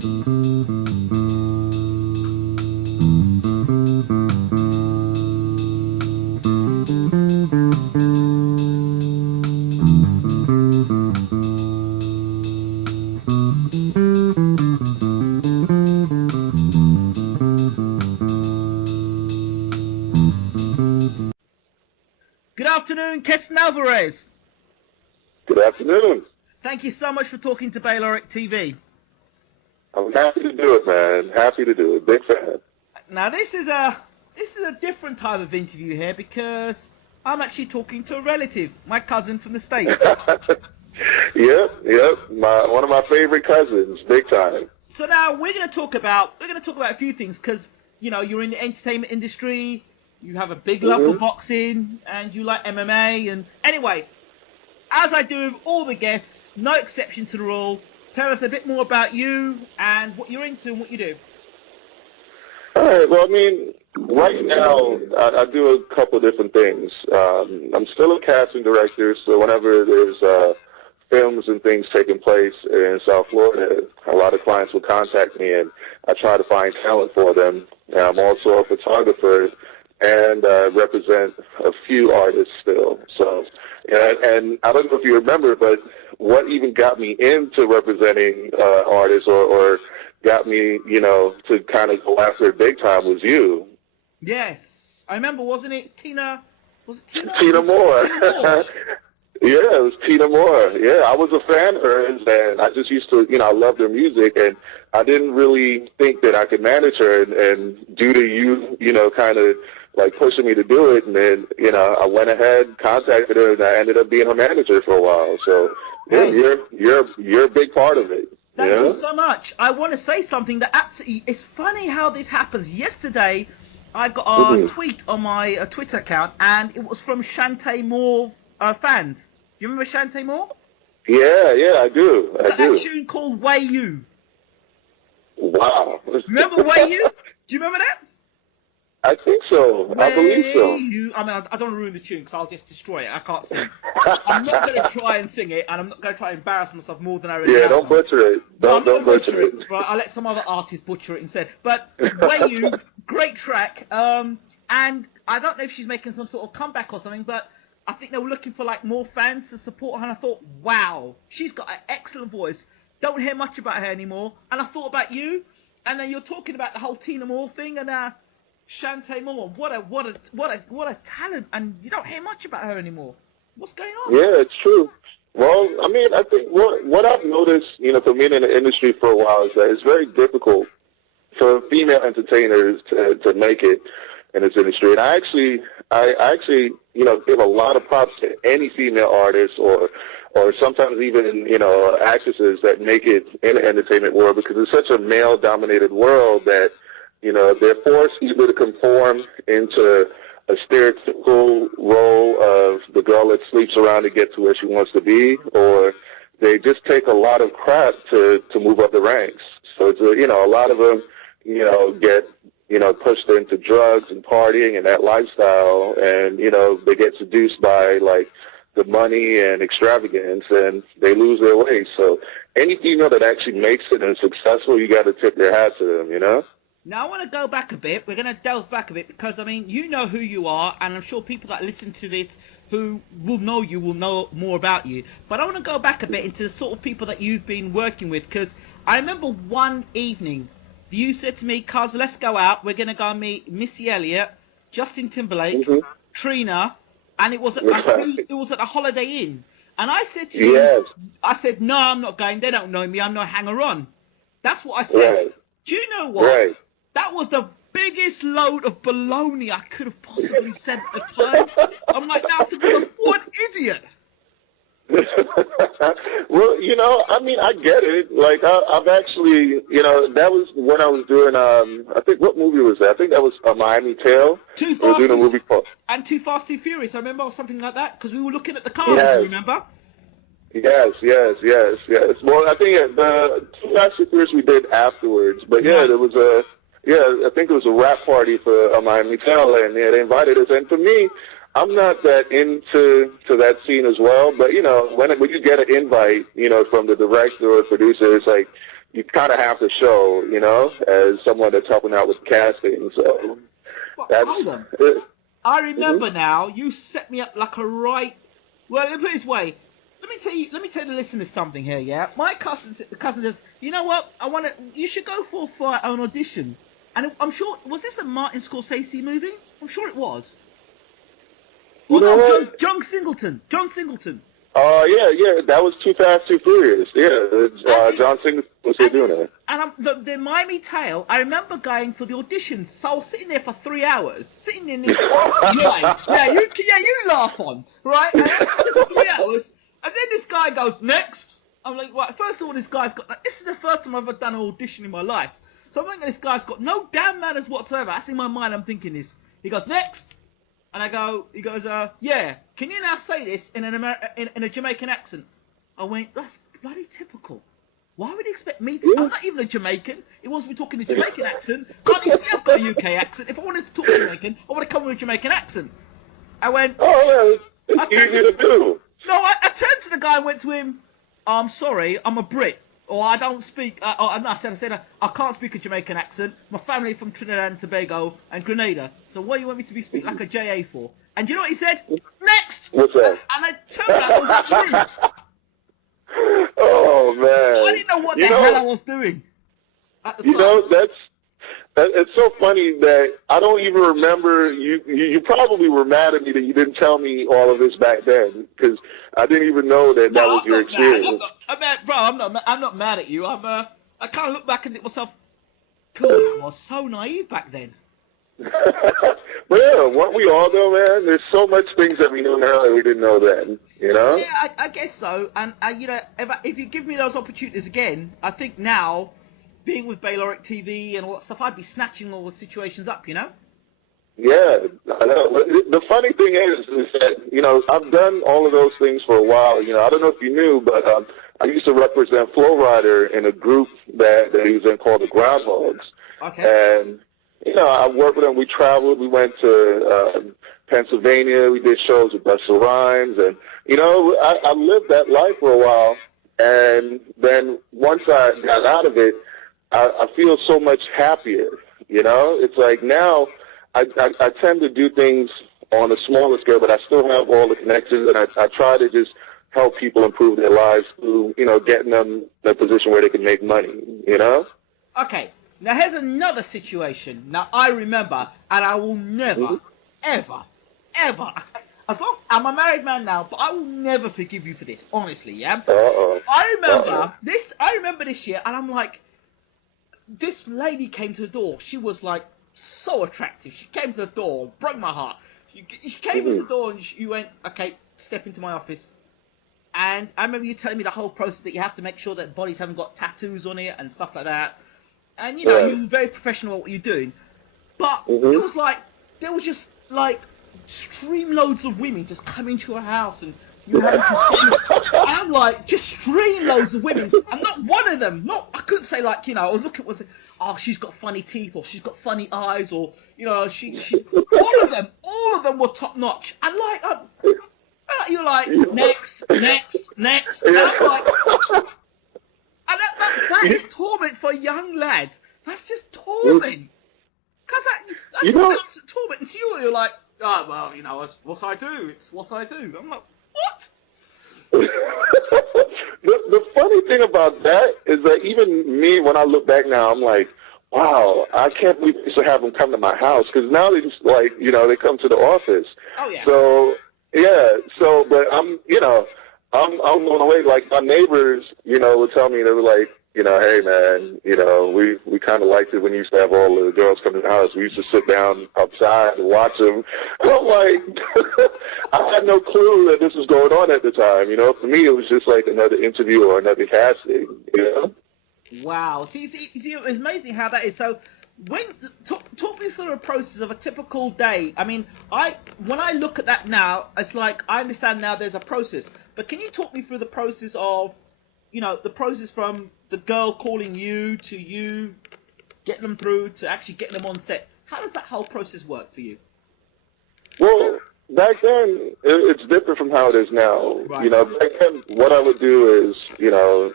Good afternoon, Keston Alvarez. Good afternoon. Thank you so much for talking to Bayloric TV. I'm happy to do it, man. Happy to do it. Big fan. Now this is a different type of interview here because I'm actually talking to a relative, my cousin from the States. Yep. One of my favorite cousins, big time. So now we're going to talk about a few things because you're in the entertainment industry, you have a big love for boxing, and you like MMA. And anyway, as I do with all the guests, no exception to the rule. Tell us a bit more about you and what you're into and what you do. All right. Well, I mean, right now I do a couple different things. I'm still a casting director, so whenever there's films and things taking place in South Florida, a lot of clients will contact me, and I try to find talent for them. And I'm also a photographer and represent a few artists still. So, and I don't know if you remember, but what even got me into representing artists or got me, to kind of go after it big time was you. Yes. I remember, wasn't it Tina? Was it Tina? Tina Moore. Tina Moore. Yeah, it was Tina Moore. Yeah, I was a fan of hers, and I just used to, I loved her music, and I didn't really think that I could manage her, and due to you, kind of like pushing me to do it, and then, I went ahead, contacted her, and I ended up being her manager for a while. So, yeah, you're a big part of it. Thank you so much. I want to say something that absolutely, it's funny how this happens. Yesterday, I got a tweet on my Twitter account, and it was from Shantae Moore fans. Do you remember Shantae Moore? Yeah, I do. I do. A tune called Way You. Wow. Remember Way You? Do you remember that? I think so. I believe so. I mean, I don't want to ruin the tune because I'll just destroy it. I can't sing. I'm not going to try and sing it, and I'm not going to try and embarrass myself more than I already have. Don't butcher it. Don't butcher it. Right, I'll let some other artist butcher it instead. But Way You, great track. And I don't know if she's making some sort of comeback or something, but I think they were looking for like more fans to support her, and I thought, wow, she's got an excellent voice. Don't hear much about her anymore. And I thought about you, and then you're talking about the whole Tina Moore thing, and Shantae Moore, what a talent, and you don't hear much about her anymore. What's going on? Yeah, it's true. Well, I mean, I think what I've noticed, from being in the industry for a while, is that it's very difficult for female entertainers to make it in this industry. And I actually, give a lot of props to any female artists or sometimes even, actresses that make it in the entertainment world, because it's such a male-dominated world that, they're forced either to conform into a stereotypical role of the girl that sleeps around to get to where she wants to be, or they just take a lot of crap to move up the ranks. So it's a lot of them, get, pushed into drugs and partying and that lifestyle, and, they get seduced by, like, the money and extravagance, and they lose their way. So any female that actually makes it and is successful, you got to tip your hat to them, Now, I want to go back a bit. We're going to delve back a bit because, I mean, you know who you are, and I'm sure people that listen to this who will know you will know more about you. But I want to go back a bit into the sort of people that you've been working with, because I remember one evening you said to me, "Cuz, let's go out. We're going to go and meet Missy Elliott, Justin Timberlake, Trina," and it was at a Holiday Inn. And I said to you, I said, "No, I'm not going. They don't know me. I'm no hanger-on." That's what I said. Right. Do you know what? Right. That was the biggest load of baloney I could have possibly said at the time. I'm like, now what idiot? Well, I mean, I get it. Like, I've actually, that was when I was doing, I think, what movie was that? I think that was a Miami Tale. Too Fast, Too Furious. I remember, or something like that, because we were looking at the cars, do you remember? Yes. Well, I think the Too Fast, Too Furious we did afterwards. But, there was I think it was a rap party for a Miami Tale, and they invited us. And for me, I'm not that into that scene as well. But, when you get an invite, from the director or producer, it's like, you kind of have to show, as someone that's helping out with casting. So that's hold on. it. I remember now. You set me up like a right. Well, let me put it this way. Let me tell the listeners something here. Yeah, my cousin says, you know what? You should go for an audition. And I'm sure, was this a Martin Scorsese movie? I'm sure it was. Well, no, John Singleton. Oh, yeah, that was Too Fast, Too Furious. Yeah, John Singleton was doing it. And the Miami Tale, I remember going for the auditions. So I was sitting there for 3 hours, sitting in this line. You laugh on, right? And I was sitting there for 3 hours, and then this guy goes, next. I'm like, right, first of all, this is the first time I've ever done an audition in my life. So I'm thinking this guy's got no damn manners whatsoever. That's in my mind, I'm thinking this. He goes, next. And he goes, yeah, can you now say this in a Jamaican accent? I went, that's bloody typical. Why would he expect me to? I'm not even a Jamaican. He wants me talking a Jamaican accent. Can't you see I've got a UK accent? If I wanted to talk Jamaican, I would have come with a Jamaican accent. I went, oh, yeah, it's easy to do. No, I turned to the guy and went to him, I'm sorry, I'm a Brit. Or I don't speak, I said, I can't speak a Jamaican accent. My family from Trinidad and Tobago and Grenada. So what do you want me to speak like a JA for? And do you know what he said? Next! What's that? And I turned around, it was actually Oh, man. So I didn't know what the hell I was doing at the time. It's so funny that I don't even remember, you probably were mad at me that you didn't tell me all of this back then, because I didn't even know that was your experience. I'm not mad at you. I kind of look back and think to myself, God, I was so naive back then. But yeah, weren't we all though, man? There's so much things that we know now that we didn't know then, Yeah, I guess so. And if you give me those opportunities again, I think now, being with Bayloric TV and all that stuff, I'd be snatching all the situations up, Yeah, I know. The funny thing is that, I've done all of those things for a while. I don't know if you knew, but I used to represent Flo Rida in a group that he was in called the Groundhogs. Okay. And, I worked with him. We traveled. We went to Pennsylvania. We did shows with Busta Rhymes. And, I lived that life for a while. And then once I got out of it, I feel so much happier, It's like now I tend to do things on a smaller scale, but I still have all the connections, and I try to just help people improve their lives through, getting them in a position where they can make money, Okay, now here's another situation. Now I remember, and I will never, ever, I'm a married man now, but I will never forgive you for this, honestly, yeah? Uh-oh. I remember this year, and I'm like, this lady came to the door. She was like so attractive. She came to the door, broke my heart. She came to the door and you went, okay, step into my office. And I remember you telling me the whole process that you have to make sure that bodies haven't got tattoos on it and stuff like that. And you were very professional at what you're doing. But it was like, there was just like stream loads of women just coming to your house and you having to and I'm like, just stream loads of women. And not one of them, I couldn't say like, I was looking at oh, she's got funny teeth or she's got funny eyes or, she all of them were top notch. And like, you're like, next. And I'm like, and that is torment for a young lad. That's just torment. Because that's torment. And to you're like, oh, well, it's what I do. It's what I do. I'm like, what? The funny thing about that is that even me, when I look back now, I'm like, wow, I can't believe they used to have them come to my house, because now they just like, they come to the office. Oh yeah. So but I'm blown away. Like my neighbors, would tell me, they were like, hey man, we kind of liked it when you used to have all the girls come to the house. We used to sit down outside and watch them. And I'm like, I had no clue that this was going on at the time. For me it was just like another interview or another casting. Wow. See, it's amazing how that is. So, talk me through the process of a typical day. I mean, when I look at that now, it's like I understand now there's a process. But can you talk me through the process of, the process from the girl calling you to you getting them through to actually getting them on set? How does that whole process work for you? Well, back then, it's different from how it is now. Right. You know, back then, what I would do is, you know,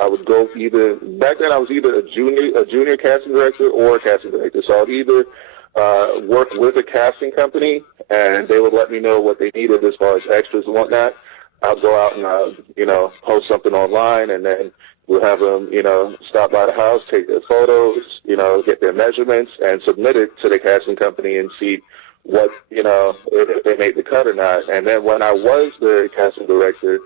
I would go either, back then I was either a junior casting director or a casting director. So I'd either work with a casting company, and they would let me know what they needed as far as extras and whatnot. I'll go out and, you know, post something online, and then we'll have them, you know, stop by the house, take their photos, you know, get their measurements, and submit it to the casting company and see what, you know, if they made the cut or not. And then when I was the casting director,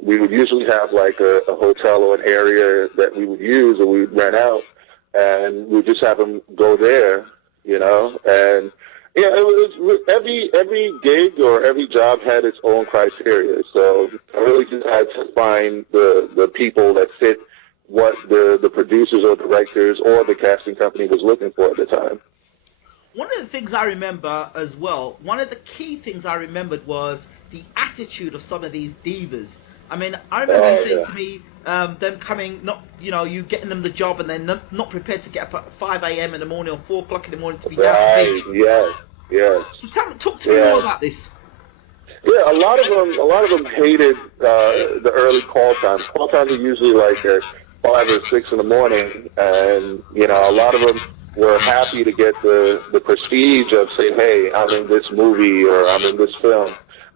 we would usually have like a hotel or an area that we would use or we would rent out, and we'd just have them go there, you know. And yeah, it was every gig or every job had its own criteria. So I really just had to find the people that fit what the producers or directors or the casting company was looking for at the time. One of the things I remember as well, one of the key things I remembered was the attitude of some of these divas. I mean, I remember you saying to me, them coming, not, you know, you getting them the job and then not prepared to get up at 5 a.m. in the morning or 4 o'clock in the morning to be down at the beach. Yes. So talk to me more about this. Yeah, a lot of them hated the early call times. Call times are usually like at 5 or 6 in the morning, and you know, a lot of them were happy to get the prestige of saying, hey, I'm in this movie or I'm in this film.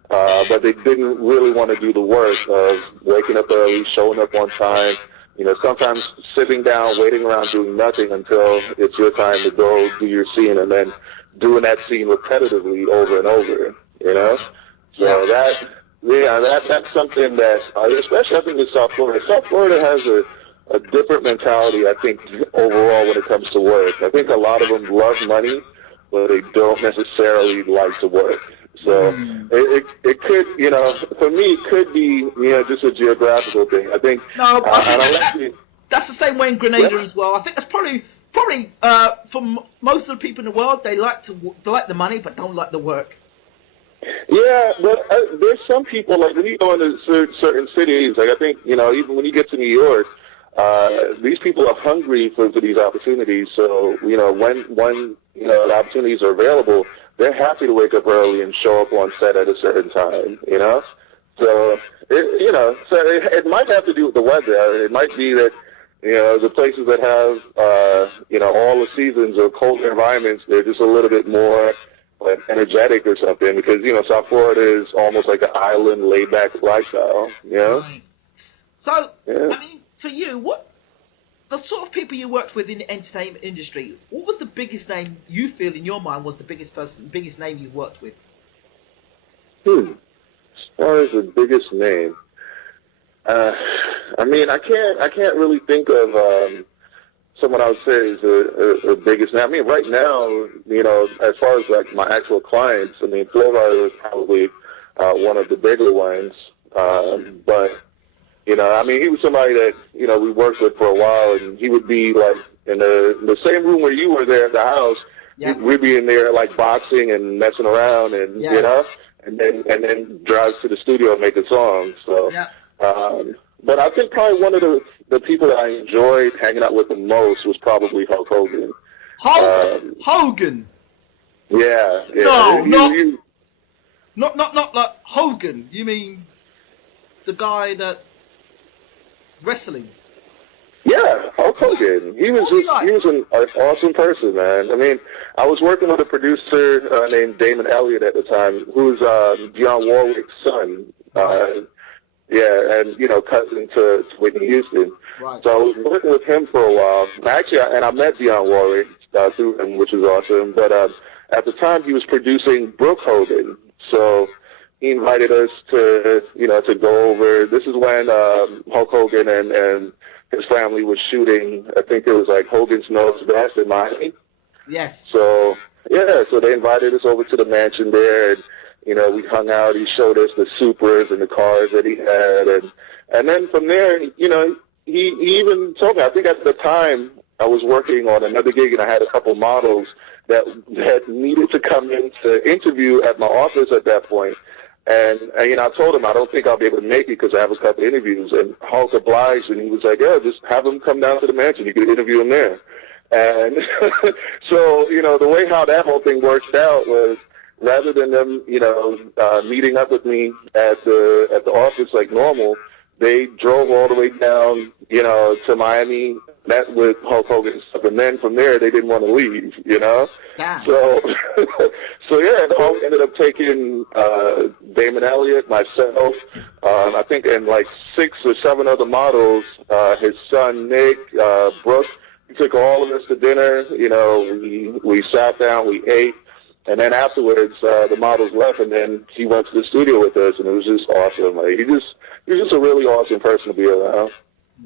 But they didn't really want to do the work of waking up early, showing up on time, you know, sometimes sitting down, waiting around, doing nothing until it's your time to go do your scene, and then doing that scene repetitively over and over, you know? So that's something that, especially I think in South Florida. South Florida has a different mentality, I think, overall when it comes to work. I think a lot of them love money, but they don't necessarily like to work. So it could, you know, for me, it could be, you know, just a geographical thing. I think. No, I think that's the same way in Grenada as well. I think that's probably for most of the people in the world, they like the money but don't like the work. Yeah, but there's some people, like when you go into certain cities, like I think, you know, even when you get to New York, these people are hungry for these opportunities. So, you know, when you know, the opportunities are available, they're happy to wake up early and show up on set at a certain time, you know? So, it might have to do with the weather. It might be that, you know, the places that have, you know, all the seasons or cold environments, they're just a little bit more like energetic or something, because, you know, South Florida is almost like an island laid-back lifestyle, you know? Right. So, yeah. I mean, for you, what the sort of people you worked with in the entertainment industry, what was the biggest name you feel in your mind was the biggest name you worked with? As far as the biggest name, I mean, I can't really think of someone I would say is the biggest name. I mean, right now, you know, as far as like my actual clients, I mean, Florida is probably one of the bigger ones, but. You know, I mean, he was somebody that, you know, we worked with for a while, and he would be, like, in the same room where you were there at the house. Yeah. We'd be in there, like, boxing and messing around and, you know, and then drive to the studio and make a song. So, but I think probably one of the people that I enjoyed hanging out with the most was probably Hulk Hogan. Hogan? Yeah. No, not like Hogan. You mean the guy that... wrestling? Yeah, Hulk Hogan. He was an awesome person, man. I mean, I was working with a producer named Damon Elliott at the time, who's Dionne Warwick's son. And, you know, cousin to Whitney Houston. Right. So I was working with him for a while. Actually, I met Dionne Warwick through him, which was awesome. But at the time, he was producing Brooke Hogan. So he invited us to, you know, to go over. This is when Hulk Hogan and his family was shooting, I think it was like Hogan's Knows Best in Miami. Yes. So, yeah, so they invited us over to the mansion there, and, you know, we hung out. He showed us the Supras and the cars that he had. And then from there, you know, he even told me, I think at the time I was working on another gig, and I had a couple models that needed to come in to interview at my office at that point. And you know, I told him I don't think I'll be able to make it because I have a couple interviews. And Hulk obliged, and he was like, "Yeah, just have him come down to the mansion. You can interview him there." And so, you know, the way how that whole thing worked out was rather than them, meeting up with me at the office like normal, they drove all the way down, to Miami, met with Hulk Hogan and stuff, and then from there they didn't want to leave, Damn. So, and Hulk ended up taking Damon Elliott, myself, I think, and like 6 or 7 other models, his son Nick, Brooke. He took all of us to dinner. We sat down, we ate. And then afterwards, the models left, and then he went to the studio with us, and it was just awesome. Like, he was just a really awesome person to be around.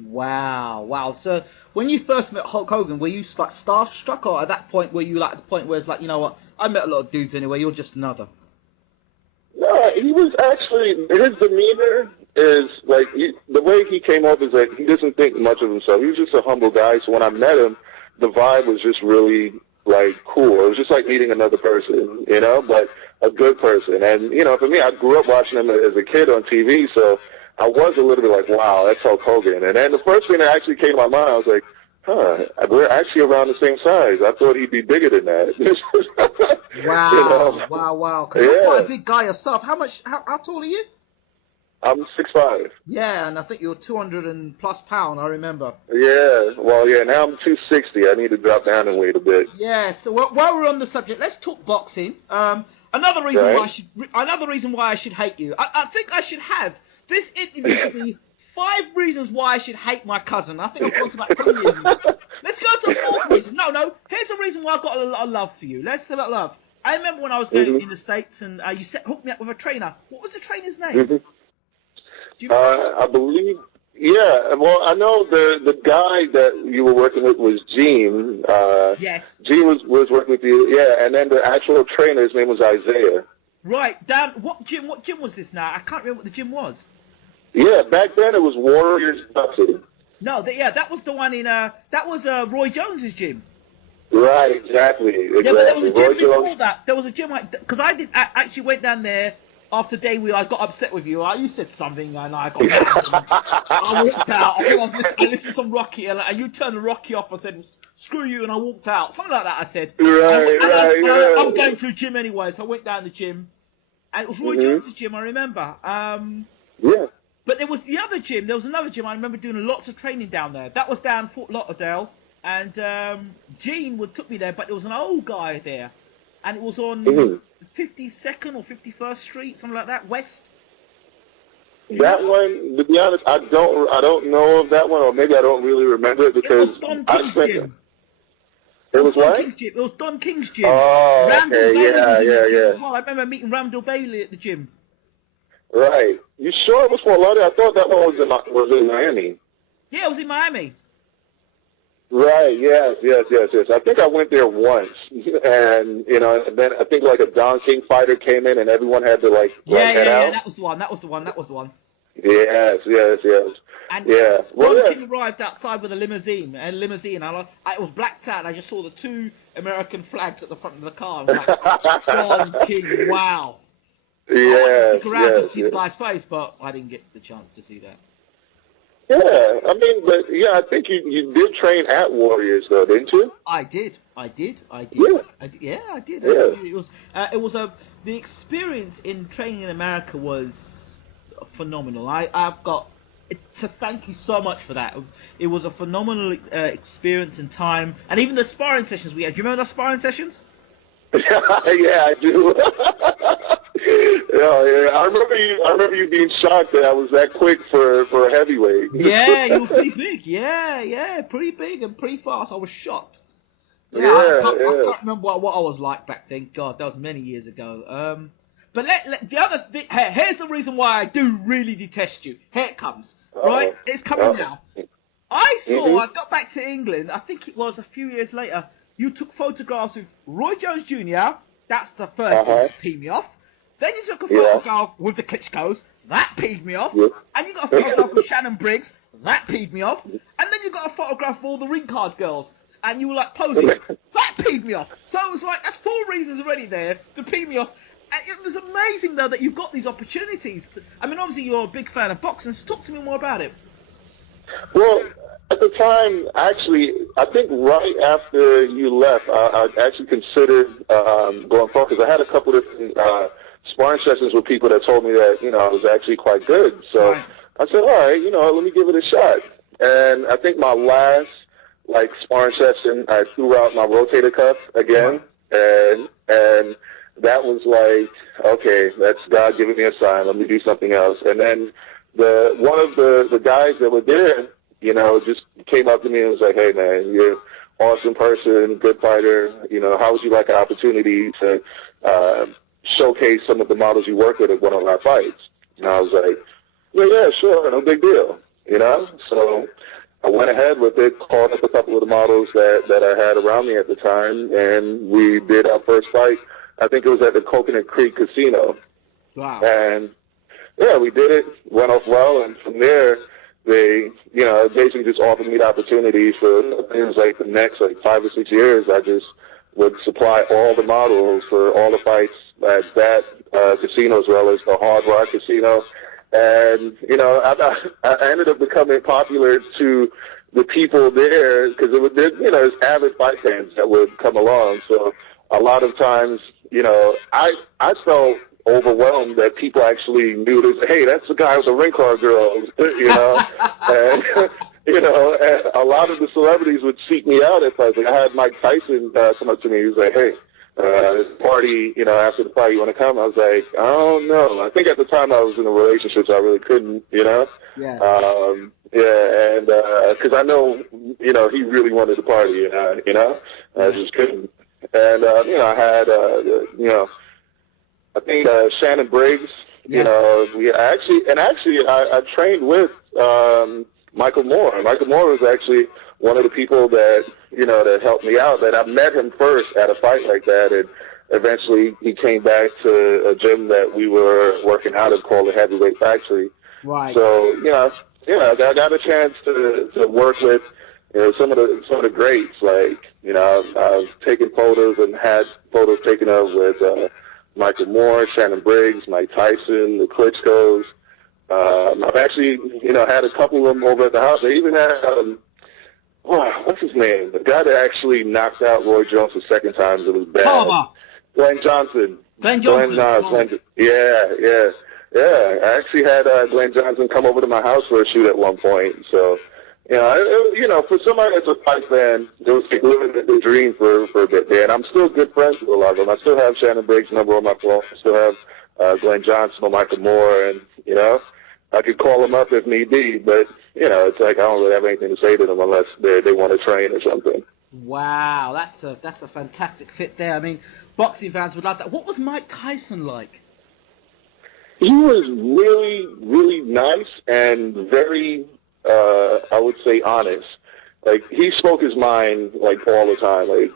Wow. So when you first met Hulk Hogan, were you like starstruck, or at that point were you like at the point where it's like, you know what, I met a lot of dudes anyway, you're just another? No, he was actually, his demeanor is like, the way he came off is that he doesn't think much of himself. He was just a humble guy. So when I met him, the vibe was just really like cool. It was just like meeting another person, but a good person. And, for me, I grew up watching him as a kid on TV, so I was a little bit like, wow, that's Hulk Hogan. And then the first thing that actually came to my mind, I was like, we're actually around the same size. I thought he'd be bigger than that. Wow. Because you're quite a big guy yourself. How tall are you? I'm 6'5". Yeah, and I think you're 200 and plus pound, I remember. Yeah, now I'm 260. I need to drop down in weight a bit. Yeah, so while we're on the subject, let's talk boxing. Another reason why I should hate you. I think I should have this interview should be 5 reasons why I should hate my cousin. I think I've gone to about 3 reasons. Let's go to the 4th reason. No. Here's a reason why I've got a lot of love for you. Let's say about love. I remember when I was going in the States and you hooked me up with a trainer. What was the trainer's name? Mm-hmm. Do you remember? I believe, yeah. Well, I know the guy that you were working with was Gene. Yes. Gene was working with you, yeah. And then the actual trainer, his name was Isaiah. Right. Damn. What gym was this now? I can't remember what the gym was. Yeah, back then it was Warriors Boxing. No, that was the one in that was Roy Jones's gym. Right, exactly. Yeah, but there was a gym before that. There was a gym because I actually went down there. After day I got upset with you. You said something and I got mad. I walked out. I listened to some Rocky and you turned the Rocky off. I said, screw you, and I walked out. Something like that I said. Right. I'm going to the gym anyway, so I went down the gym. And it was Roy Jones' gym, I remember. Yeah. But there was the other gym. There was another gym. I remember doing lots of training down there. That was down Fort Lauderdale. And Gene took me there, but there was an old guy there. And it was on 52nd or 51st Street, something like that, west. That one, to be honest, I don't know of that one, or maybe I don't really remember it because it was Don King's gym. It was what? It was Don King's gym. Oh, Randall okay, Bailey was in the gym yeah. as well. I remember meeting Randall Bailey at the gym. Right. You sure it was Fort Lauderdale? I thought that one was in Miami. Yeah, it was in Miami. Right, yes. I think I went there once, and and then I think like a Don King fighter came in, and everyone had to head out. That was the one. Yes. And yeah. Don King arrived outside with a limousine, it was blacked out. And I just saw the 2 American flags at the front of the car. I was like, Don King, wow. Yeah. I wanted to stick around to see the guy's face, but I didn't get the chance to see that. Yeah, I think you did train at Warriors though, didn't you? I did. Yeah. I did. Yeah. It was the experience in training in America was phenomenal. I've got to thank you so much for that. It was a phenomenal experience and time, and even the sparring sessions we had. Do you remember the sparring sessions? Yeah, I do. Yeah. I remember you being shocked that I was that quick for a heavyweight. Yeah, you were pretty big. Yeah, pretty big and pretty fast. I was shocked. I can't remember what I was like back then. God, that was many years ago. But the other thing, here's the reason why I do really detest you. Here it comes. Right, it's coming now. I got back to England. I think it was a few years later. You took photographs with Roy Jones Jr. That's the first thing that peed me off. Then you took a photograph with the Kiltschkos. That peed me off. And you got a photograph with Shannon Briggs. That peed me off. And then you got a photograph of all the ring card girls. And you were posing. That peed me off. So it was that's 4 reasons already there to pee me off. And it was amazing, though, that you've got these opportunities. Obviously, you're a big fan of boxing. So talk to me more about it. Well, At the time, actually, I think right after you left, I actually considered going forward because I had a couple different sparring sessions with people that told me that, I was actually quite good. So Right. I said, all right, let me give it a shot. And I think my last, sparring session, I threw out my rotator cuff again. And that was like, okay, that's God giving me a sign. Let me do something else. And then one of the guys that were there, just came up to me and was like, hey, man, you're an awesome person, good fighter. How would you like an opportunity to showcase some of the models you work with at one of our fights? And I was like, yeah, sure, no big deal, So I went ahead with it, called up a couple of the models that I had around me at the time, and we did our first fight. I think it was at the Coconut Creek Casino. Wow. And, yeah, we did it, went off well, and from there, they, basically just offered me the opportunity for, it was like the next, 5 or 6 years, I just would supply all the models for all the fights at that casino as well as the Hard Rock Casino. And, I ended up becoming popular to the people there because there's avid fight fans that would come along. So a lot of times, I felt overwhelmed that people actually knew this. Hey, that's the guy with the ring car girls, and, and a lot of the celebrities would seek me out at times. Like I had Mike Tyson come up to me. He was like, hey, this party, after the party, you want to come? I was like, I don't know. I think at the time I was in a relationship, so I really couldn't, Yeah. And because I know, he really wanted to party, and I just couldn't. And, I had, I think Shannon Briggs, Yes. I trained with Michael Moore. Michael Moore was actually one of the people that, that helped me out. That I met him first at a fight like that, and eventually he came back to a gym that we were working out of called the Heavyweight Factory. Right. So, I got a chance to work with, some of the greats. Like, I've taken photos and had photos taken of with Michael Moore, Shannon Briggs, Mike Tyson, the Kiltschkos. I've actually, had a couple of them over at the house. They even had, what's his name? The guy that actually knocked out Roy Jones the second time. It was bad. Palmer. Glenn Johnson. Glenn Johnson. Yeah. I actually had Glenn Johnson come over to my house for a shoot at one point. So, for somebody that's a fight fan, it was like living the dream for a bit there. And I'm still good friends with a lot of them. I still have Shannon Briggs' number on my phone. I still have Glenn Johnson or Michael Moore. And, I could call them up if need be. But, it's like I don't really have anything to say to them unless they want to train or something. Wow, that's a fantastic fit there. I mean, boxing fans would love that. What was Mike Tyson like? He was really, really nice and very, I would say, honest. Like, he spoke his mind, all the time. I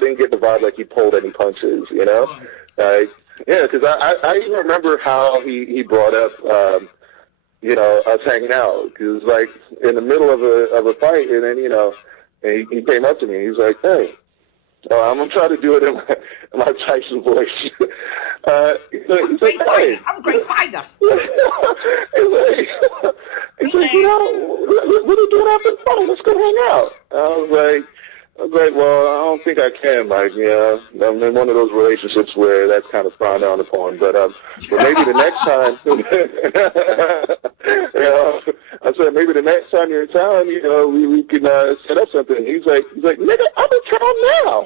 didn't get the vibe like he pulled any punches, because I even remember how he brought up, us hanging out. Because, in the middle of a fight, and then, he came up to me. He was like, hey, I'm going to try to do it in my Tyson voice. He's like, hey. I'm a great fighter. he's like, what are you doing after the fight? Let's go hang out. I was like, well, I don't think I can, Mike. I'm in one of those relationships where that's kind of frowned down upon. But maybe the next time, I said, maybe the next time you're in town, we can set up something. He's like, nigga, I'm in town now.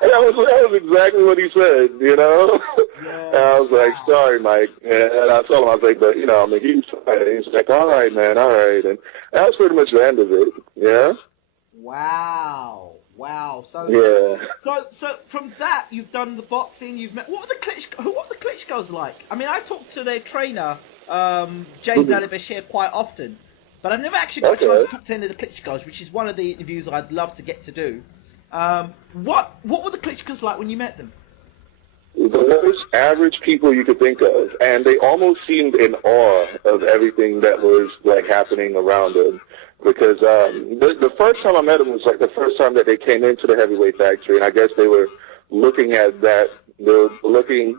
That was exactly what he said, Yeah. And I was like, sorry, Mike. And I told him, I was like, but, I'm a huge fan. He's like, all right, man, all right. And that was pretty much the end of it, Wow. So yeah. So from that, you've done the boxing. You've met. What were the Klitschkos like? I mean, I talk to their trainer, James Alibashir, quite often, but I've never actually got a chance to talk to any of the Klitschkos, which is one of the interviews I'd love to get to do. What were the Klitschkos like when you met them? The most average people you could think of, and they almost seemed in awe of everything that was happening around them. Because the first time I met them was the first time that they came into the Heavyweight Factory, and I guess they were looking at that. They were looking,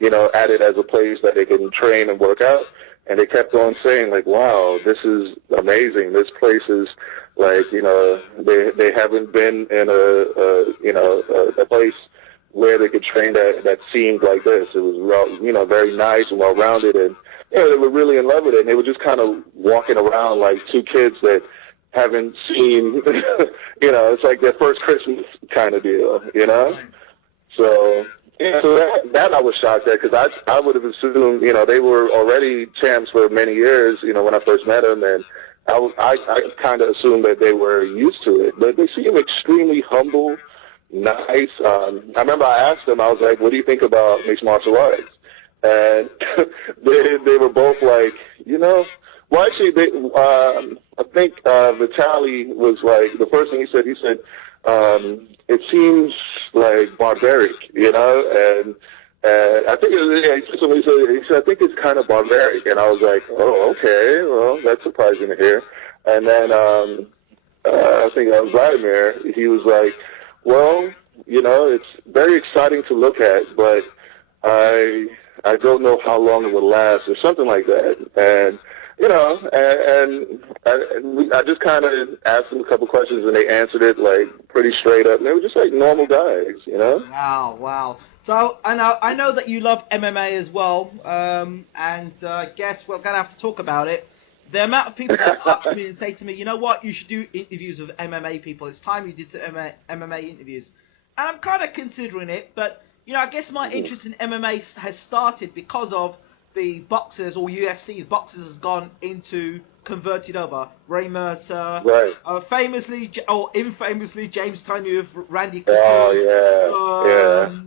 at it as a place that they can train and work out. and they kept on saying, like, wow, this is amazing. This place is, like, you know, they haven't been in a place where they could train that seemed like this. It was, you know, very nice and well-rounded, and, you know, they were really in love with it, and they were just kind of walking around like two kids that haven't seen, you know, it's like their first Christmas kind of deal, you know? So, yeah, so that I was shocked at, because I would have assumed, you know, they were already champs for many years, you know, when I first met them, and I kind of assumed that they were used to it. But they seem extremely humble, nice. I remember I asked them, I was like, what do you think about mixed martial arts? And they were both like, you know, well, actually, I think Vitaly was like, the first thing he said, it seems like barbaric, you know, and I think he said, I think it's kind of barbaric, and I was like, oh, okay, well, that's surprising to hear. And then I think Vladimir, he was like, well, you know, it's very exciting to look at, but I don't know how long it will last, or something like that. And you know, and I just kind of asked them a couple questions, and they answered it like pretty straight up. And they were just like normal guys, you know. Wow. So I know that you love MMA as well, and guess we're gonna have to talk about it. The amount of people that come to me and say to me, you know what, you should do interviews with MMA people. It's time you did some MMA interviews, and I'm kind of considering it. But you know, I guess my interest in MMA has started because of the boxers, or UFC boxers, has gone into converted over. Ray Mercer, right? Famously or infamously, James Toney with Randy Couture. Oh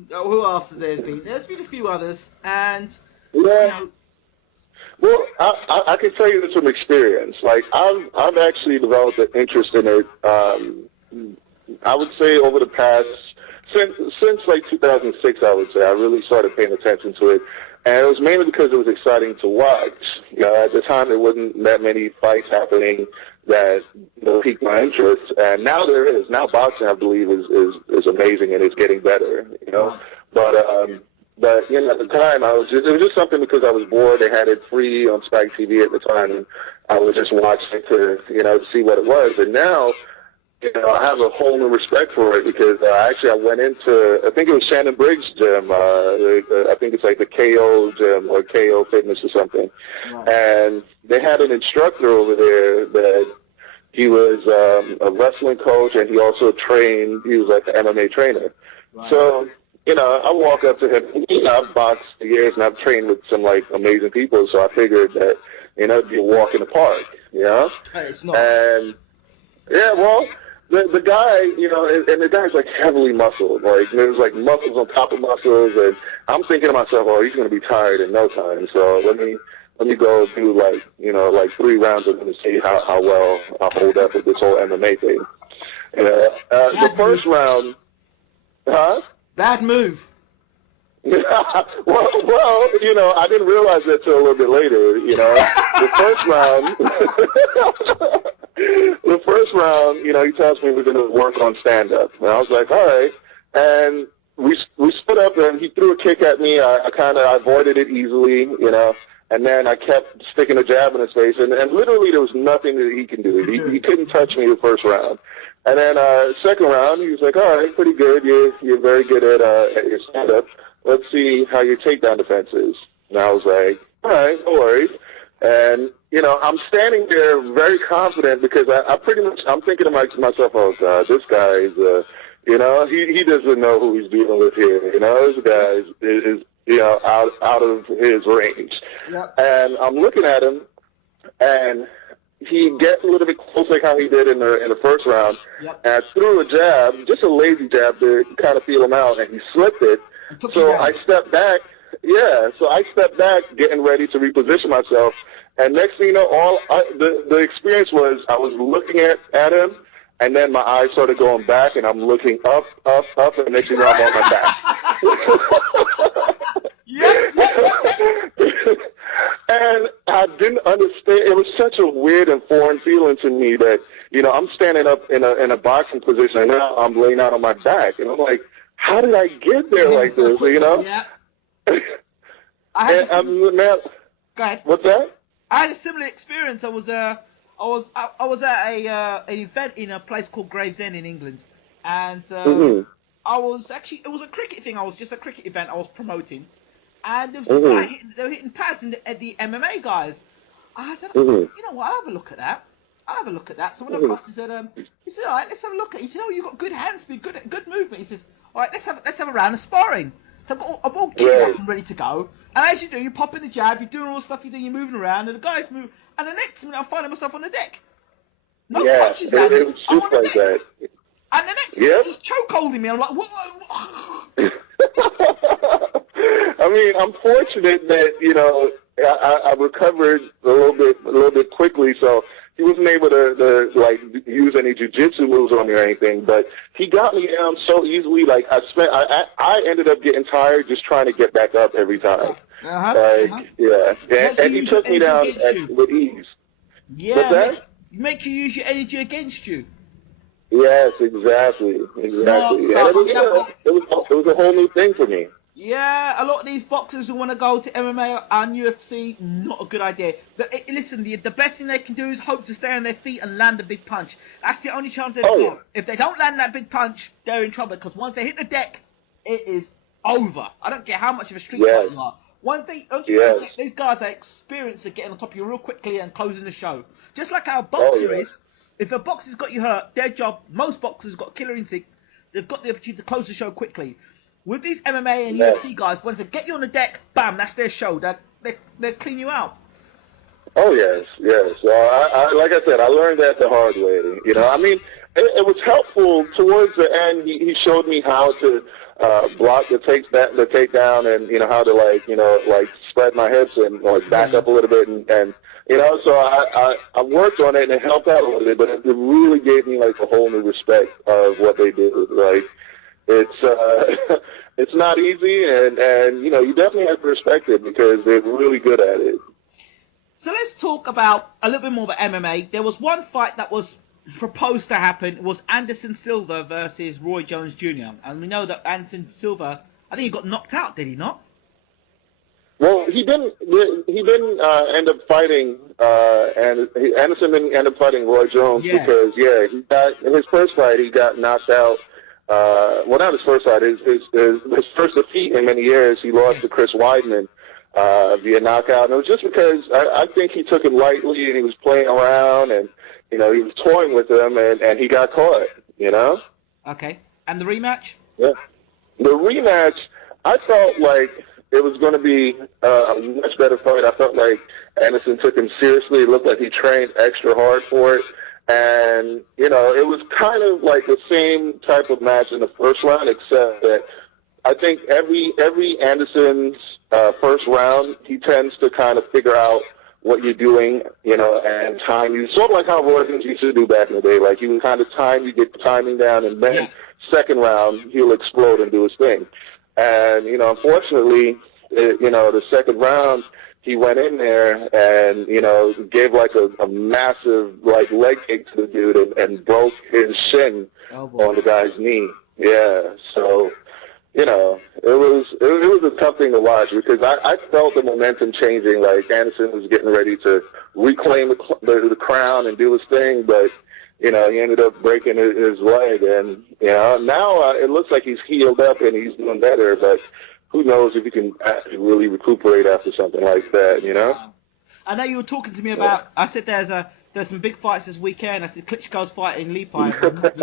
yeah. Who else has there been? There's been a few others, and yeah. You know, well, I can tell you this from experience. Like I've actually developed an interest in it. I would say over the past since like 2006, I would say I really started paying attention to it. And it was mainly because it was exciting to watch. You know, at the time, there wasn't that many fights happening that, you know, piqued my interest. And now there is. Now boxing, I believe, is amazing, and it's getting better. You know, but you know, at the time, it was just something because I was bored. They had it free on Spike TV at the time, and I was just watching it to see what it was. And now, you know, I have a whole new respect for it because actually I went into, I think it was Shannon Briggs' gym. I think it's like the KO gym or KO Fitness or something. Right. And they had an instructor over there that he was a wrestling coach, and he also trained, he was like an MMA trainer. Right. So, you know, I walk up to him. You know, I've boxed for years, and I've trained with some, like, amazing people, so I figured that, you know, it'd be a walk in the park, you know? Hey, it's not. And, yeah, well, the guy, you know, and the guy's like heavily muscled. Like there's like muscles on top of muscles, and I'm thinking to myself, oh, he's gonna be tired in no time. So let me go do like, you know, like 3 rounds of him to see how well I hold up with this whole MMA thing. The first round, huh? Bad move. well, you know, I didn't realize that till a little bit later. You know, the first round, you know, he tells me we're going to work on stand-up. And I was like, all right. And we stood up, and he threw a kick at me. I avoided it easily, you know. And then I kept sticking a jab in his face. And literally there was nothing that he can do. He couldn't touch me the first round. And then second round, he was like, all right, pretty good. You're very good at your stand-up. Let's see how your takedown defense is. And I was like, all right, no worries. And, you know, I'm standing there very confident because I'm thinking to myself, oh, God, this guy is, you know, he doesn't know who he's dealing with here. You know, this guy is you know, out of his range. Yep. And I'm looking at him, and he gets a little bit close like how he did in the first round. Yep. And I threw a jab, just a lazy jab to kind of feel him out, and he slipped it. So I stepped back. Yeah, so I stepped back, getting ready to reposition myself. And next thing you know, the experience was I was looking at him, and then my eyes started going back, and I'm looking up, and next thing you know, I'm on my back. And I didn't understand. It was such a weird and foreign feeling to me that, you know, I'm standing up in a boxing position, and now I'm laying out on my back, and I'm like, how did I get there this, you know? Yeah. Go ahead. What's that? I had a similar experience. I was at an event in a place called Gravesend in England, and I was actually, it was a cricket thing. I was just a cricket event I was promoting, and there was this guy they were hitting pads at the MMA guys. I said, you know what? I'll have a look at that. So when I passed, he said, all right, let's have a look at it. He said, oh, you got good hand speed, good movement. He says, all right, let's have a round of sparring. So I'm all geared up and ready to go. And as you do, you pop in the jab, you're doing all the stuff you do, you're moving around, and the guys move. And the next minute, I'm finding myself on the deck. No punches landing. I'm on the deck. And the next minute, he's choke holding me. I'm like, what? I mean, I'm fortunate that, you know, I recovered a little bit quickly, so he wasn't able to like use any jiu-jitsu moves on me or anything, but he got me down so easily. Like I ended up getting tired just trying to get back up every time. And he took me down with ease. Yeah, make you use your energy against you. Yes, exactly. Smart And stuff. it was a whole new thing for me. Yeah, a lot of these boxers who want to go to MMA and UFC, not a good idea. Listen, the best thing they can do is hope to stay on their feet and land a big punch. That's the only chance they've got. Yeah. If they don't land that big punch, they're in trouble, because once they hit the deck, it is over. I don't care how much of a street fighter you are. One thing, don't you forget, these guys are experienced at getting on top of you real quickly and closing the show. Just like our boxer is. If a boxer's got you hurt, their job, most boxers got killer instinct, they've got the opportunity to close the show quickly. With these MMA and UFC guys, once they get you on the deck, bam, that's their show. They clean you out. Oh, yes. Well, I like I said, I learned that the hard way. You know, I mean, it was helpful towards the end. He showed me how to block the takedown, and, you know, how to, like spread my hips and like back up a little bit, and you know, so I worked on it, and it helped out a little bit, but it really gave me like a whole new respect of what they do. Like, it's not easy, and you know, you definitely have to respect it because they're really good at it. So let's talk about a little bit more about MMA. There was one fight that was proposed to happen. It was Anderson Silva versus Roy Jones Jr. And we know that Anderson Silva, I think he got knocked out, did he not? Well, he didn't end up fighting, and Anderson didn't end up fighting Roy Jones because he got in his first fight, he got knocked out. Well, not his first fight, his first defeat in many years, he lost to Chris Weidman via knockout. And it was just because I think he took it lightly, and he was playing around, and, you know, he was toying with him, and he got caught, you know? Okay. And the rematch? Yeah. The rematch, I felt like it was going to be a much better fight. I felt like Anderson took him seriously. It looked like he trained extra hard for it. And, you know, it was kind of like the same type of match in the first round, except that I think every Anderson's first round, he tends to kind of figure out what you're doing, you know, and time you. Sort of like how Roy Jones used to do back in the day. Like, he would kind of time you, get the timing down, and then second round, he'll explode and do his thing. And, you know, unfortunately, you know, the second round, he went in there and, you know, gave like a massive like leg kick to the dude and broke his shin on the guy's knee. Yeah, so, you know, it was a tough thing to watch because I felt the momentum changing. Like, Anderson was getting ready to reclaim the crown and do his thing, but, you know, he ended up breaking his leg. And, you know, now it looks like he's healed up and he's doing better, but who knows if he can actually really recuperate after something like that, you know? I know you were talking to me about, I said there's some big fights this weekend. I said Klitschko's fight in Lipai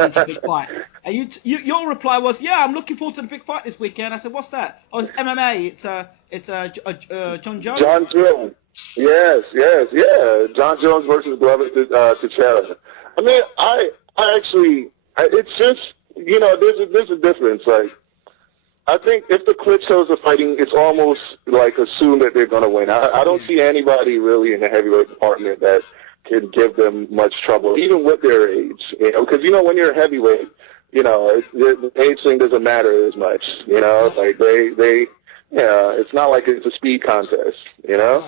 is a big fight. And your reply was, yeah, I'm looking forward to the big fight this weekend. I said, what's that? Oh, it's MMA. It's John Jones? John Jones. Yes. John Jones versus Glover Teixeira. I mean, I actually, it's just, you know, there's a difference. Like, I think if the Klitschkos are fighting, it's almost like assumed that they're going to win. I don't see anybody really in the heavyweight department that can give them much trouble, even with their age. You know, because, you know, when you're a heavyweight, you know, the age thing doesn't matter as much. You know, like it's not like it's a speed contest. You know,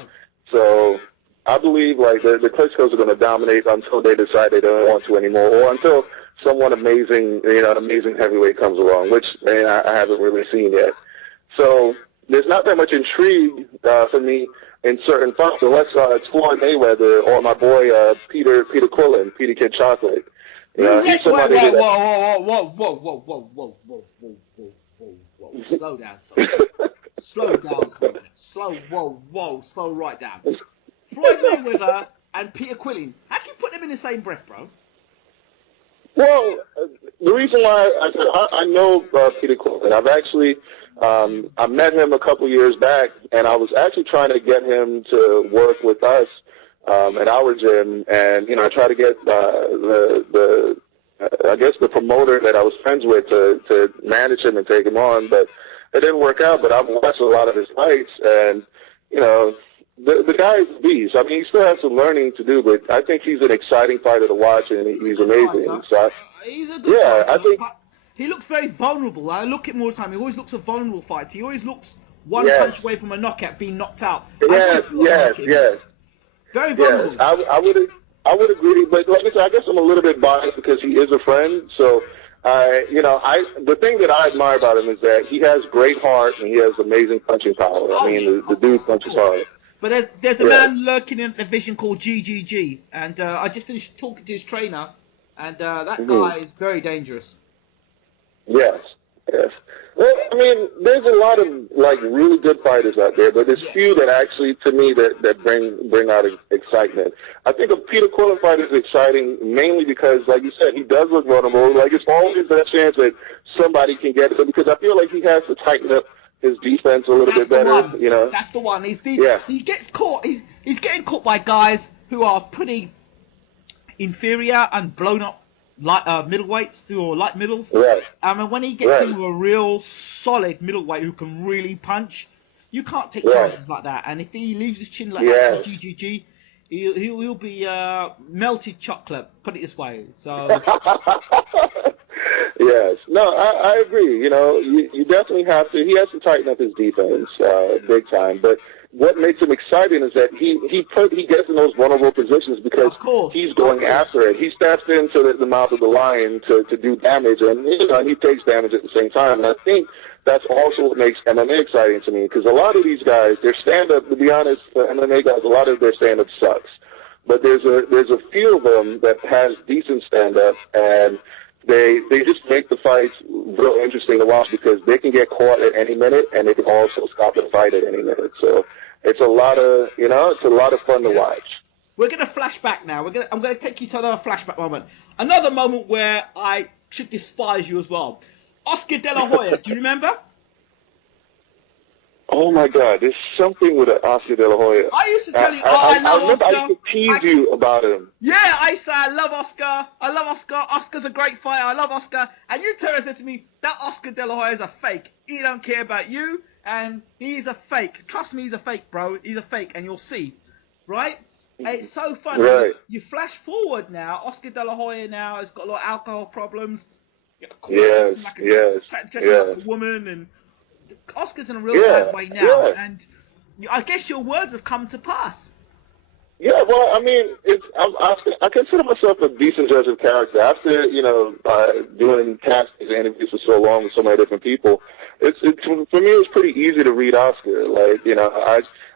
so I believe like the Klitschkos are going to dominate until they decide they don't want to anymore, or until someone amazing, you know, an amazing heavyweight comes along, which I haven't really seen yet. So there's not that much intrigue for me in certain fights. So it's Floyd Mayweather or my boy Peter Quillen, Peter Kid Chocolate. You know, he's somebody whoa. Slow down, slow down. Slow right down. Floyd Mayweather and Peter Quillen. How can you put them in the same breath, bro? Well, the reason why I know Peter Quillen, I've actually I met him a couple years back, and I was actually trying to get him to work with us at our gym, and I tried to get I guess the promoter that I was friends with to manage him and take him on, but it didn't work out. But I've watched a lot of his fights, and the guy is a beast. I mean, he still has some learning to do, but I think he's an exciting fighter to watch, and he's amazing. He's a good fighter. I think he looks very vulnerable. I look at him all the time. He always looks a vulnerable fighter. He always looks one punch away from a knockout, being knocked out. Yes. Very vulnerable. Yes, I would agree, but like I said, I guess I'm a little bit biased because he is a friend. So, the thing that I admire about him is that he has great heart and he has amazing punching power. The dude punches hard. But there's a man lurking in a division called GGG, and I just finished talking to his trainer, and that guy is very dangerous. Yes. Well, I mean, there's a lot of really good fighters out there, but there's few that actually, to me, that bring out excitement. I think a Peter Quillen fight is exciting mainly because, like you said, he does look vulnerable. It's always that chance that somebody can get him, because I feel like he has to tighten up his defense a little bit better. That's the one. He gets caught. He's getting caught by guys who are pretty inferior and blown up. Middleweights or light middles. Right. When he gets into a real solid middleweight who can really punch, you can't take chances like that. And if he leaves his chin like that for GGG, he'll be melted chocolate. Put it this way. So. Yes. No, I agree. You definitely have to. He has to tighten up his defense big time. But what makes him exciting is that he gets in those vulnerable positions because he's going after it. He steps into the mouth of the lion to do damage, and he takes damage at the same time. And I think that's also what makes MMA exciting to me, because a lot of these guys, their stand-up, to be honest, MMA guys, a lot of their stand-up sucks. But there's a few of them that has decent stand-up, and they just make the fights real interesting to watch because they can get caught at any minute, and they can also stop the fight at any minute. So it's a lot of fun to watch. We're gonna flash back now. I'm gonna take you to another flashback moment. Another moment where I should despise you as well. Oscar De La Hoya. Do you remember? Oh my God, there's something with Oscar De La Hoya. I used to tell you, I love Oscar. I used to tease you about him. Yeah, I say I love Oscar. Oscar's a great fighter. I love Oscar. And you turn and said to me, that Oscar De La Hoya is a fake. He don't care about you, and he's a fake. Trust me, he's a fake, bro. He's a fake, and you'll see. Right? It's so funny. Right. You flash forward now. Oscar De La Hoya now has got a lot of alcohol problems. Dressing like a woman, and Oscar's in a real bad way now, and I guess your words have come to pass. Yeah, well, I mean, I consider myself a decent judge of character. After doing castings and interviews for so long with so many different people, for me it was pretty easy to read Oscar.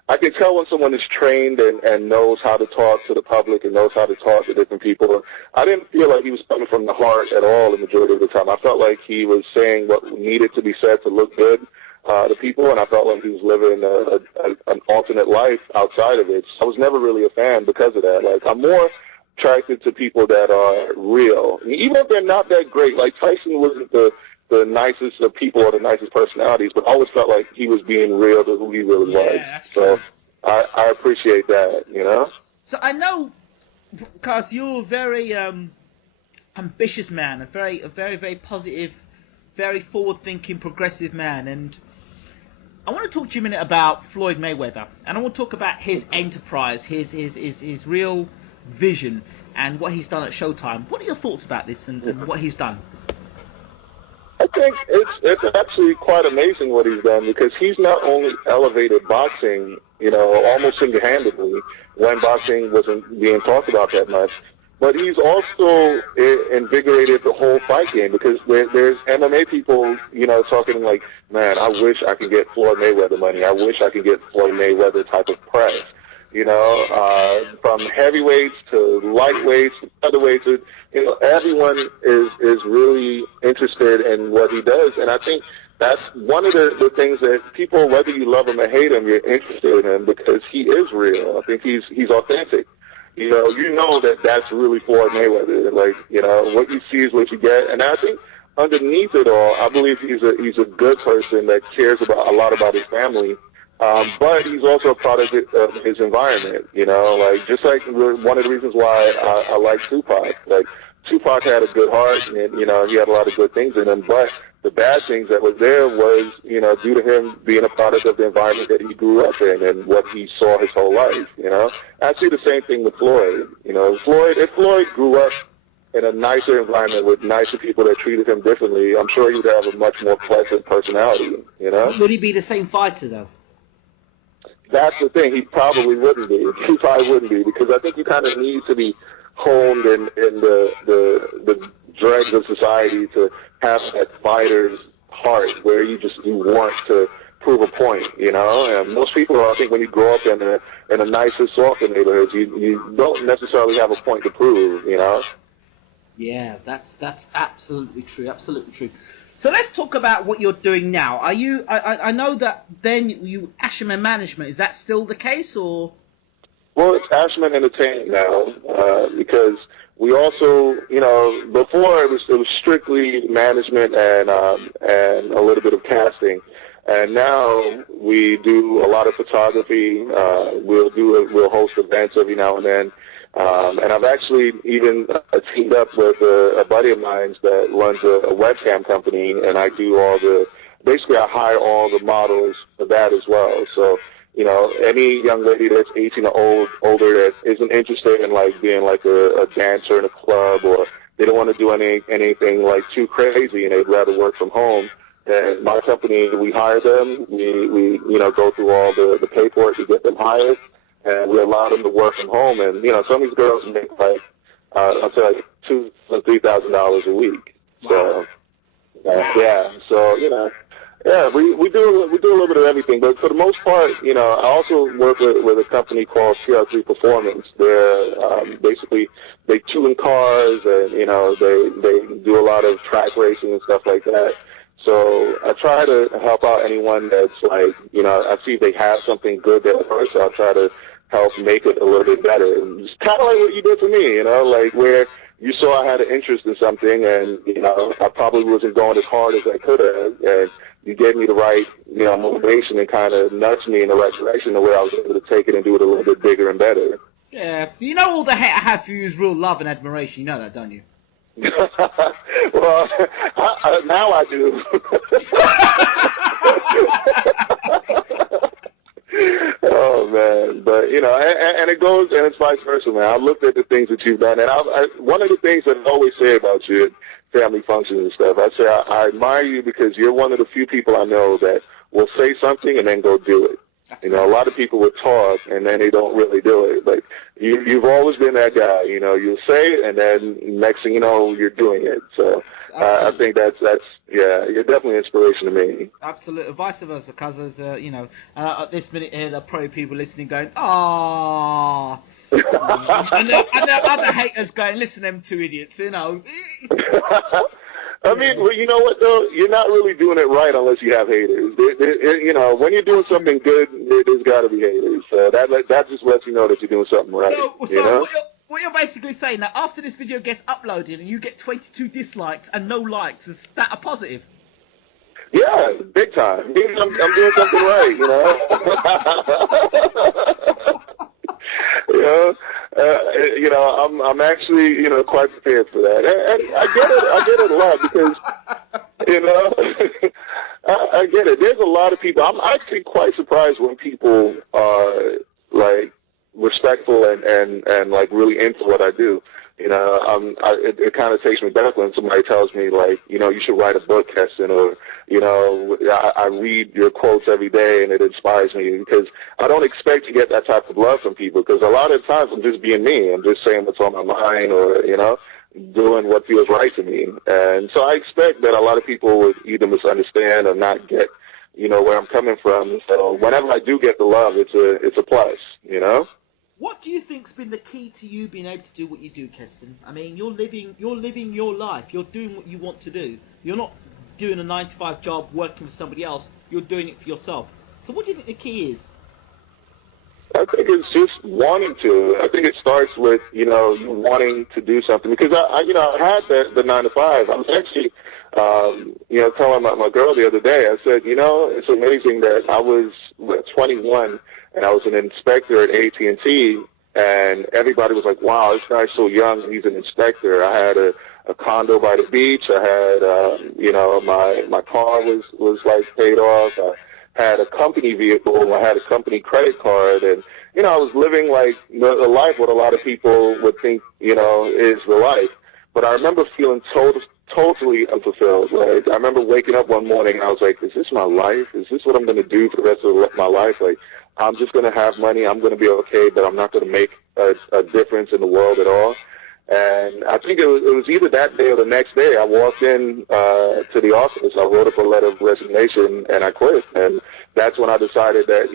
I can tell when someone is trained and knows how to talk to the public and knows how to talk to different people. I didn't feel like he was coming from the heart at all the majority of the time. I felt like he was saying what needed to be said to look good to people, and I felt like he was living an alternate life outside of it. So I was never really a fan because of that. I'm more attracted to people that are real. Even if they're not that great, like Tyson wasn't the nicest of people or the nicest personalities, but I always felt like he was being real to who he really was. That's true. So I appreciate that, So I know, because you're a very ambitious man, a very, very positive, very forward-thinking, progressive man, and I want to talk to you a minute about Floyd Mayweather, and I want to talk about his enterprise, his real vision, and what he's done at Showtime. What are your thoughts about this and what he's done? I think it's actually quite amazing what he's done, because he's not only elevated boxing, almost single-handedly when boxing wasn't being talked about that much. but he's also invigorated the whole fight game, because there's MMA people, talking like, man, I wish I could get Floyd Mayweather money. I wish I could get Floyd Mayweather type of press. From heavyweights to lightweights to featherweights, everyone is really interested in what he does, and I think that's one of the things that people, whether you love him or hate him, you're interested in him because he is real. I think he's authentic. You know that that's really Floyd Mayweather. Like, what you see is what you get. And I think underneath it all, I believe he's a good person that cares a lot about his family. But he's also a product of his environment. Just like one of the reasons why I like Tupac. Like, Tupac had a good heart, and he had a lot of good things in him. But the bad things that were there was, due to him being a product of the environment that he grew up in and what he saw his whole life. I see the same thing with Floyd. If Floyd grew up in a nicer environment with nicer people that treated him differently, I'm sure he would have a much more pleasant personality. Would he be the same fighter though? That's the thing. He probably wouldn't be. He probably wouldn't be, because I think you kind of need to be honed in the dregs of society to have that fighter's heart where you want to prove a point, And most people, I think, when you grow up in a nicer, softer neighborhood, you don't necessarily have a point to prove, Yeah, that's absolutely true. Absolutely true. So let's talk about what you're doing now. Are you? I know that then you Ashaman Management. Is that still the case, or? Well, it's Ashaman Entertainment now, because we also, before it was strictly management and a little bit of casting, and now we do a lot of photography. We'll host events every now and then. And I've actually even teamed up with a buddy of mine that runs a webcam company, and I do basically I hire all the models for that as well. So, any young lady that's 18 or older that isn't interested in being a dancer in a club, or they don't want to do anything too crazy and they'd rather work from home, then my company, we hire them. We go through all the paperwork to get them hired. And we allow them to work from home, and some of these girls make I'd say $2,000 to $3,000 a week. So yeah, so yeah, we do a little bit of everything, but for the most part, I also work with a company called CR3 Performance. They're basically they tune cars, and they do a lot of track racing and stuff like that. So I try to help out anyone that's I see they have something good there first, so I'll try to help make it a little bit better. It's kind of like what you did for me, where you saw I had an interest in something, and I probably wasn't going as hard as I could have, and you gave me the right motivation and kind of nudged me in the right direction, the way I was able to take it and do it a little bit bigger and better. Yeah, all the hate I have for you is real love and admiration. You know that, don't you? Well, now I do. Oh man, but and it goes, and it's vice versa, man. I looked at the things that you've done, and one of the things that I always say about you at family functions and stuff, I say I admire you because you're one of the few people I know that will say something and then go do it. A lot of people would talk and then they don't really do it. But you've always been that guy. You'll say it and then next thing you know, you're doing it. So I think that's you're definitely an inspiration to me. Absolutely, vice versa. Because there's at this minute here, there are probably people listening going, "Ah," and there are other haters going, "Listen, them two idiots," I mean, well, you know what, though? You're not really doing it right unless you have haters. When you're doing something good, there's got to be haters. So that just lets you know that you're doing something right. So what you're basically saying, that after this video gets uploaded and you get 22 dislikes and no likes, is that a positive? Yeah, big time. Means I'm doing something right, I'm actually, quite prepared for that. And I get it a lot because, I get it. There's a lot of people. I'm actually quite surprised when people are, respectful and really into what I do. It kind of takes me back when somebody tells me, like, you should write a book, Keston, or, I read your quotes every day and it inspires me, because I don't expect to get that type of love from people, because a lot of times I'm just being me. I'm just saying what's on my mind, or, doing what feels right to me. And so I expect that a lot of people would either misunderstand or not get, where I'm coming from. So whenever I do get the love, it's a plus, What do you think's been the key to you being able to do what you do, Keston? I mean, you're living your life. You're doing what you want to do. You're not doing a 9-to-5 job working for somebody else. You're doing it for yourself. So what do you think the key is? I think it's just wanting to. I think it starts with, you wanting to do something. Because I had the 9-to-5. I was actually, telling my girl the other day, I said, it's amazing that I was 21 and I was an inspector at AT&T, and everybody was like, wow, this guy's so young and he's an inspector. I had a condo by the beach. I had, my car was like paid off. I had a company vehicle. I had a company credit card. And, I was living like the life what a lot of people would think, is the life. But I remember feeling totally unfulfilled. Like, I remember waking up one morning and I was like, is this my life? Is this what I'm going to do for the rest of my life? Like, I'm just going to have money. I'm going to be okay, but I'm not going to make a difference in the world at all. And I think it was either that day or the next day. I walked in to the office. I wrote up a letter of resignation, and I quit. And that's when I decided that,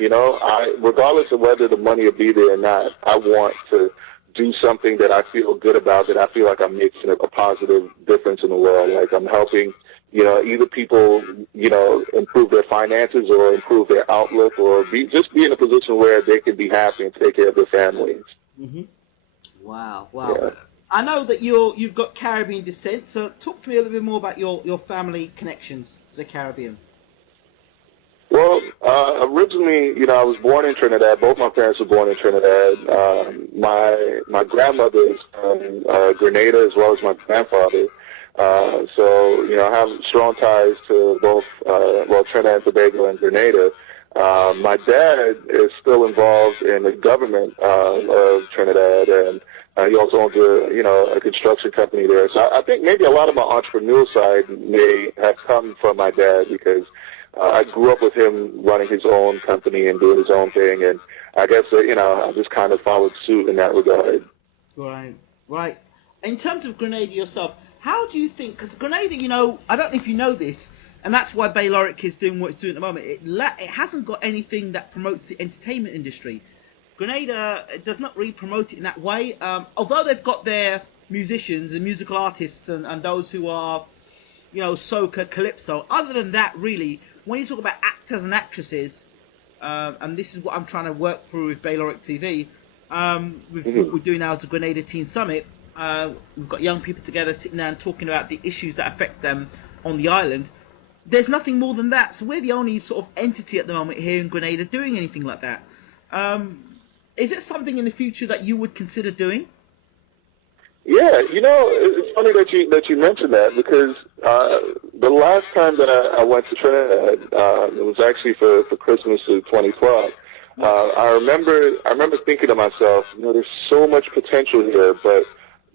regardless of whether the money will be there or not, I want to do something that I feel good about, that I feel like I'm making a positive difference in the world. Like, I'm helping, either people, improve their finances or improve their outlook, or just be in a position where they can be happy and take care of their families. Mm-hmm. Wow. Yeah. I know that you've got Caribbean descent, so talk to me a little bit more about your family connections to the Caribbean. Well, originally, I was born in Trinidad. Both my parents were born in Trinidad. My grandmother is from Grenada, as well as my grandfather. So, I have strong ties to both, Trinidad and Tobago and Grenada. My dad is still involved in the government of Trinidad, and he also owns a construction company there. So I think maybe a lot of my entrepreneurial side may have come from my dad, because I grew up with him running his own company and doing his own thing, and I guess I just kind of followed suit in that regard. Right. In terms of Grenada yourself, how do you think? Because Grenada, I don't know if you know this, and that's why Bayloric is doing what it's doing at the moment. It hasn't got anything that promotes the entertainment industry. Grenada does not really promote it in that way, although they've got their musicians and musical artists and those who are, soca, calypso. Other than that, really, when you talk about actors and actresses, and this is what I'm trying to work through with Bayloric TV, with what we're doing now as the Grenada Teen Summit, we've got young people together sitting down talking about the issues that affect them on the island. There's nothing more than that, so we're the only sort of entity at the moment here in Grenada doing anything like that. Is it something in the future that you would consider doing? Yeah, it's funny that you mentioned that, because the last time that I went to Trinidad, it was actually for Christmas of 2012. I remember thinking to myself, there's so much potential here, but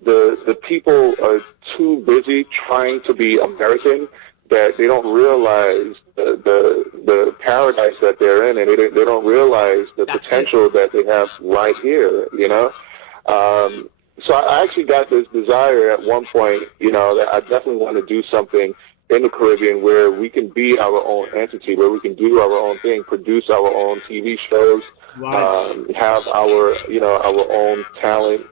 the people are too busy trying to be American that they don't realize the paradise that they're in, and they don't realize the potential that they have right here, So I actually got this desire at one point, that I definitely want to do something in the Caribbean where we can be our own entity, where we can do our own thing, produce our own TV shows, have our own talent,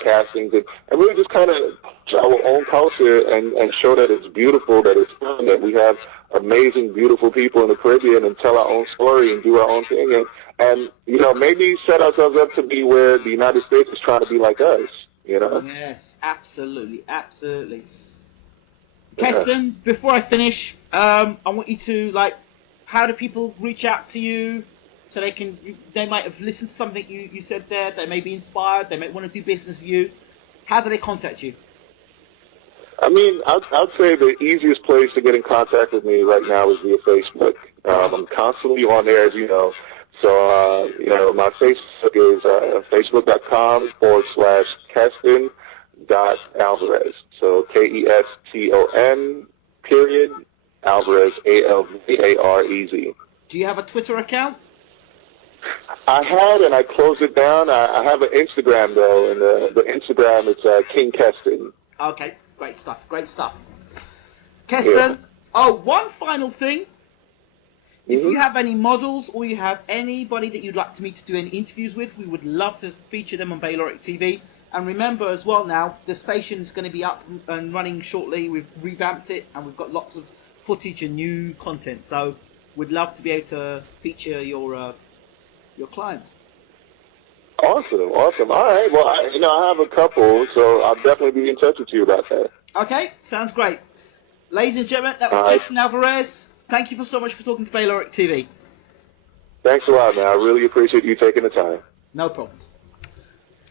castings, and really just kind of our own culture and show that it's beautiful, that it's fun, that we have amazing, beautiful people in the Caribbean, and tell our own story and do our own thing. And maybe set ourselves up to be where the United States is trying to be like us, Yes, absolutely. Keston, before I finish, I want you to, how do people reach out to you so they might have listened to something you said there, they may be inspired, they might want to do business with you. How do they contact you? I mean, I'd say the easiest place to get in contact with me right now is via Facebook. I'm constantly on there, as you know. So, my Facebook is facebook.com/Keston Keston.Alvarez. So Keston Alvarez Alvarez. Do you have a Twitter account? I had, and I closed it down. I have an Instagram though, and the Instagram is King Keston. Okay, great stuff. Great stuff. Keston. Yeah. One final thing. If you have any models or you have anybody that you'd like to meet to do any interviews with, we would love to feature them on BWT TV. And remember as well now, the station is going to be up and running shortly. We've revamped it and we've got lots of footage and new content. So we'd love to be able to feature your clients. Awesome. All right. Well, I have a couple, so I'll definitely be in touch with you about that. Okay, sounds great. Ladies and gentlemen, that was Keston Alvarez. Thank you so much for talking to BWT TV. Thanks a lot, man. I really appreciate you taking the time. No problems.